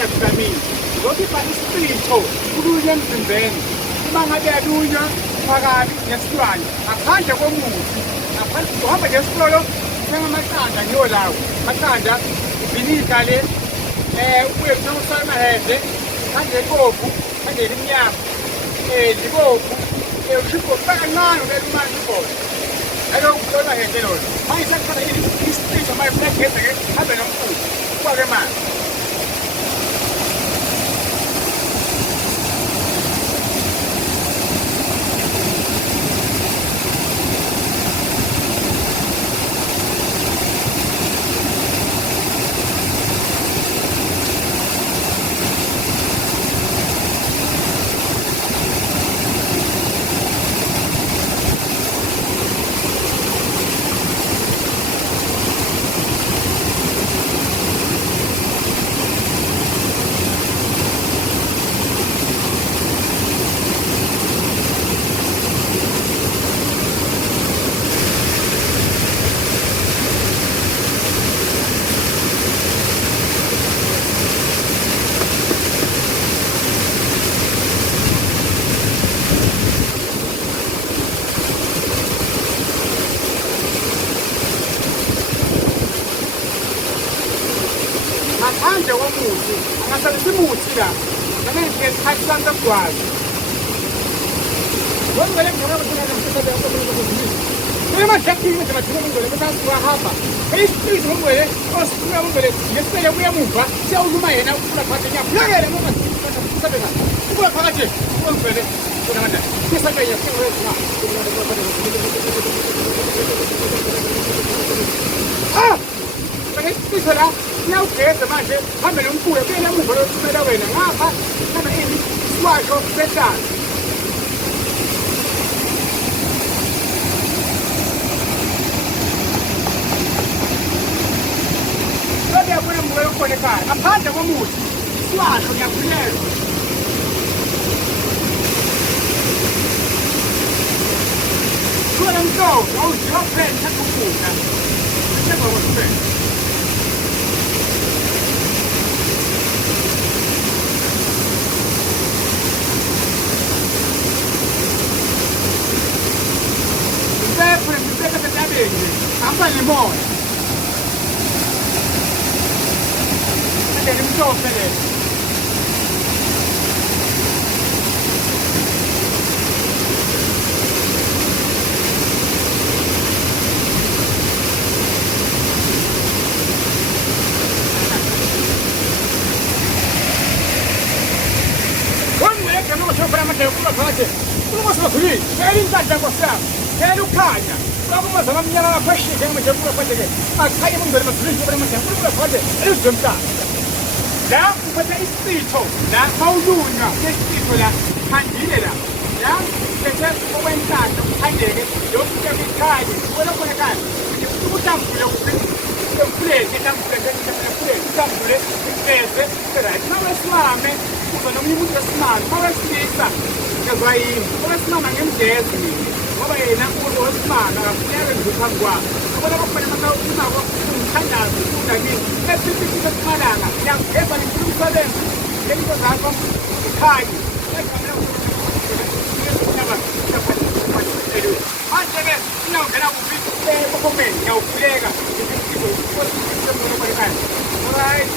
ngithanda kukamini ngokuba isipitho kulunywa emzimbeni uma ngabe yalunywa phakathi nesilwane ngaphandle komuthi ngaphandle uhamba ngesitolo uthenga amaqanda ngiyolawo amaqanda ivinika le ubuye kuthenga usalmahede khande kophu khande limnyama libophu ushipho kancane ubeka imali ibona alo kulona hende lona manje sakukhona yini isipitho manje kunageza-ke hambe nomfutho ufake emanzi ngaphandle komuthi angasebenzisa umuthi la noma ngesikhathi sami sokugwaza ngongele emajakini mathemathimongele mesasiwahamba eyisipirithi ngongele osiphuya ngongele ngesipele kuyemuva siyawuluma yena ukula phakathi nyaphulakele ngomasebenza ukula phakathi ngongele kunamandla kesakenya isipirithi la siyawugeza manje hambe nomfuya kuyena emuva lothumela wena ngapha noma ini siwasho sehlala yabona mbuka yokhona ekhaya ngaphandle komuthi siwasho ngiyakhulelwa kuwena mhlobo awuziwa friend sakufuna sengokosifriend hamba limona limhlophe lelo elukhanya akumazi amamnyama aphashike ngamajakula phadeke akhanye mungele mazulisi obona amajakula phade elizomhlaba la uphatha isipitho la mawulunywa lesipitho la phandile la uphethe okwenhlanhla uphandeke yokufika kwikhanye ubona khona ekhaya ukutambule emfuleni utambule ipeze right mawesimame uza nomunye umuntu wesimame mawesilisa ngezwa yini owesimame ngemgezi mina ngoba yena umuntu wesimame akafuneka nje phambi kwakho ubona kokufana makaunako umthandazo undakini esipitho sesimalanga ngiyakugeza ngimsebenzi ngezinto zakho ikhanye manje-ke siyawungena kuphi kokomeni ngiyawukhuleka right